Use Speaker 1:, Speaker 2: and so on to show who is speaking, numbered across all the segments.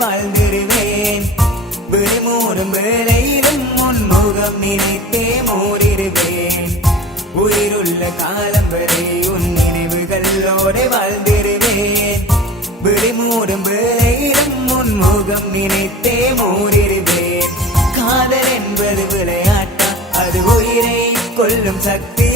Speaker 1: வாழ்ந்திருவேன். விழிமூடும் வேளையிலும் உன் முகம் நினைத்தே மூடிடுவேன். உயிருள்ள காலம் வரை உன் நினைவுகளோடு வாழ்ந்திருவேன். விழிமூடும் வேளையிலும் உன் முகம் நினைத்தே மூடிடுவேன். காதல் என்பது விளையாட்டா அது உயிரை கொள்ளும் சக்தி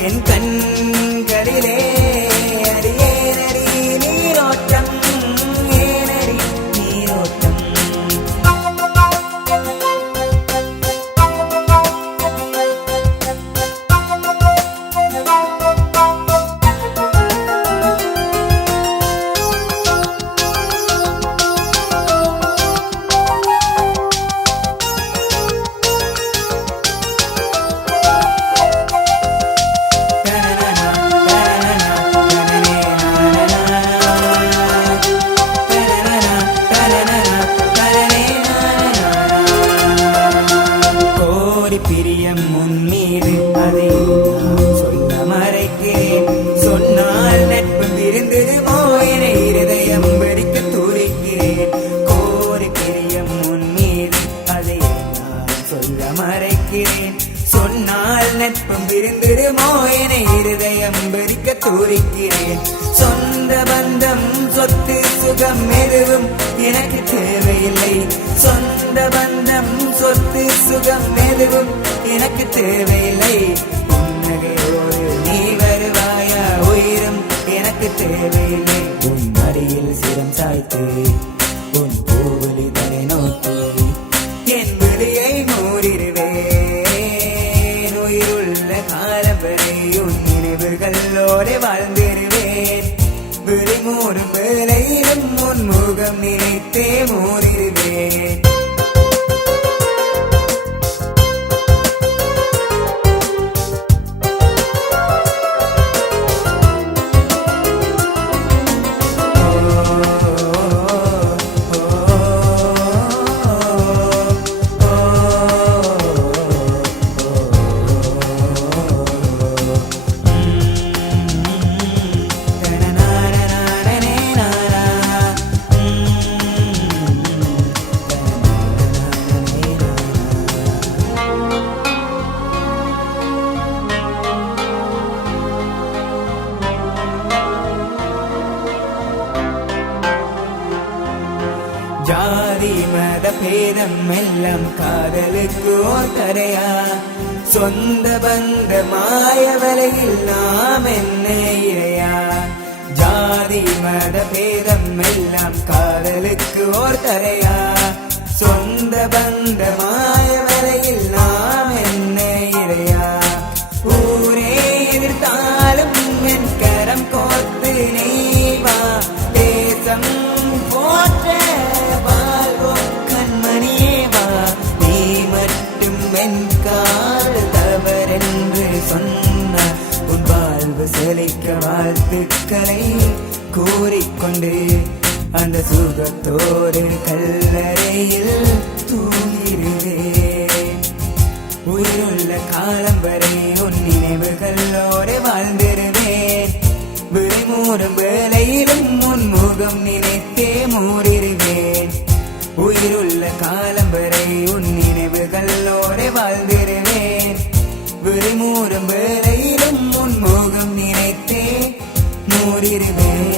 Speaker 1: என் கண்களிலே பிரியம் உன் அதை சொல்ல மறைக்கிறேன். சொன்னால் நட்பு விருந்திடுமோ என இருதயம் வெடிக்க துரிக்கிறேன் கோரி பிரியம் உன் அதை சொல்ல மறைக்கிறேன். சொன்னால் நட்பும் விருந்திடுமோ என இருதயம் வெடிக்க துடிக்கிறேன். சொந்த பந்தம் சொத்து சுகம் எதுவும் எனக்கு தேவையில்லை. சொந்த பந்தம் சொத்து சுகம் எதுவும் தேவையில்லை. புன்னகையோடு நீ வருவாயா? உயிரும் எனக்கு தேவையில்லை. உன் மடியில் சிரம் சாய்த்து உன் பூவலி தலை நோக்கி என் விழியை மூடிடுவேன். உயிருள்ள காலம் வரை உன் நினைவுகளோடு வாழ்ந்திருவேன் விழி மூடும் வேலையிலும் உன் முகம் நினைத்தே மூடிடுவேன். മതഭേദമെല്ലാം കാതലുക്കോ തരയാ സ്വന്ത ബന്ധമായ വലയിൽ നാം എന്നയാ ജാതി മതഭേദമെല്ലാം എല്ലാം തരയാ സ്വന്ത ബന്ധമായ വലയിൽ നാം എന്നെ வாழ்த்துக்களை கூறிக்கொண்டு அந்த சுகத்தோடு கல்லறையில் தூங்கிடுவேன். உயிருள்ள காலம் வரை உன் நினைவுகளோடு வாழ்ந்திருவேன். விழிமூடும் வேலையிலும் உன் முகம் நினைத்தே மூடிடுவேன். உயிருள்ள காலம் வரை உன் நினைவுகளோடு வாழ்ந்திருவேன். விழிமூடும் வேலை உன் முகம் நினைத்தே மூடிடுவேன்